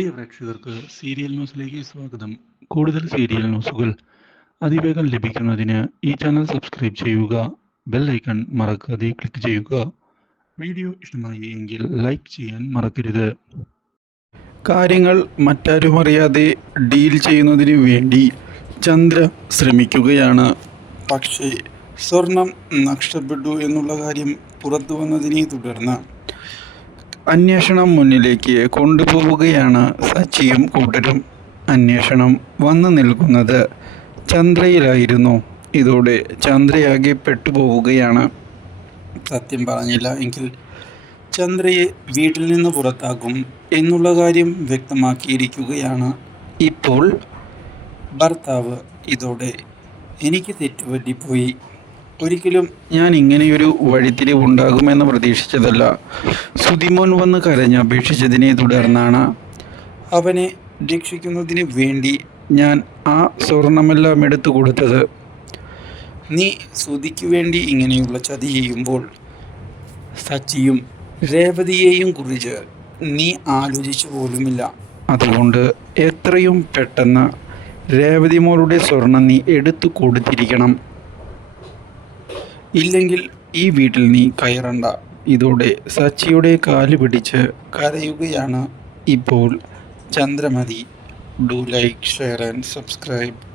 പ്രിയ പ്രേക്ഷകർക്ക് സീരിയൽ ന്യൂസിലേക്ക് സ്വാഗതം. കൂടുതൽ സീരിയൽ ന്യൂസുകൾ അതിവേഗം ലഭിക്കുന്നതിന് ഈ ചാനൽ സബ്സ്ക്രൈബ് ചെയ്യുക ബെൽ ഐക്കൺ മറക്കാതെ ക്ലിക്ക് ചെയ്യുക. വീഡിയോ ഇഷ്ടമായി എങ്കിൽ ലൈക്ക് ചെയ്യാൻ മറക്കരുത്. കാര്യങ്ങൾ മറ്റാരും അറിയാതെ ഡീൽ ചെയ്യുന്നതിന് വേണ്ടി ചന്ദ്ര ശ്രമിക്കുകയാണ്. പക്ഷേ സ്വർണം നഷ്ടപ്പെട്ടു എന്നുള്ള കാര്യം പുറത്തു വന്നതിനെ തുടർന്ന് അന്വേഷണം മുന്നിലേക്ക് കൊണ്ടുപോവുകയാണ് സച്ചിയും കൂട്ടരും. അന്വേഷണം വന്നു നിൽക്കുന്നത് ചന്ദ്രയിലായിരുന്നു. ഇതോടെ ചന്ദ്രയാകെ പെട്ടുപോവുകയാണ്. സത്യം പറഞ്ഞില്ല എങ്കിൽ ചന്ദ്രയെ വീട്ടിൽ നിന്ന് പുറത്താക്കും എന്നുള്ള കാര്യം വ്യക്തമാക്കിയിരിക്കുകയാണ്. ഇപ്പോൾ ഭർത്താവ് ഇതോടെ എനിക്ക് തെറ്റുപറ്റിപ്പോയി. ഒരിക്കലും ഞാൻ ഇങ്ങനെയൊരു വഴിത്തിരിവ് ഉണ്ടാകുമെന്ന് പ്രതീക്ഷിച്ചതല്ല. സുതിമോൻ വന്ന് കരഞ്ഞപേക്ഷിച്ചതിനെ തുടർന്നാണ് അവനെ രക്ഷിക്കുന്നതിന് വേണ്ടി ഞാൻ ആ സ്വർണമെല്ലാം എടുത്തു കൊടുത്തത്. നീ സുതിക്ക് വേണ്ടി ഇങ്ങനെയുള്ള ചതി ചെയ്യുമ്പോൾ സച്ചിയും രേവതിയെയും കുറിച്ച് നീ ആലോചിച്ചു പോലുമില്ല. അതുകൊണ്ട് എത്രയും പെട്ടെന്ന് രേവതി മോളുടെ സ്വർണം നീ എടുത്തു കൊടുത്തിരിക്കണം. ഇല്ലെങ്കിൽ ഈ വീട്ടിൽ നീ കയറണ്ട. ഇതോടെ സച്ചിയുടെ കാൽ പിടിച്ച് കരയുകയാണ് ഇപ്പോൾ Chandramati. Do like share and subscribe.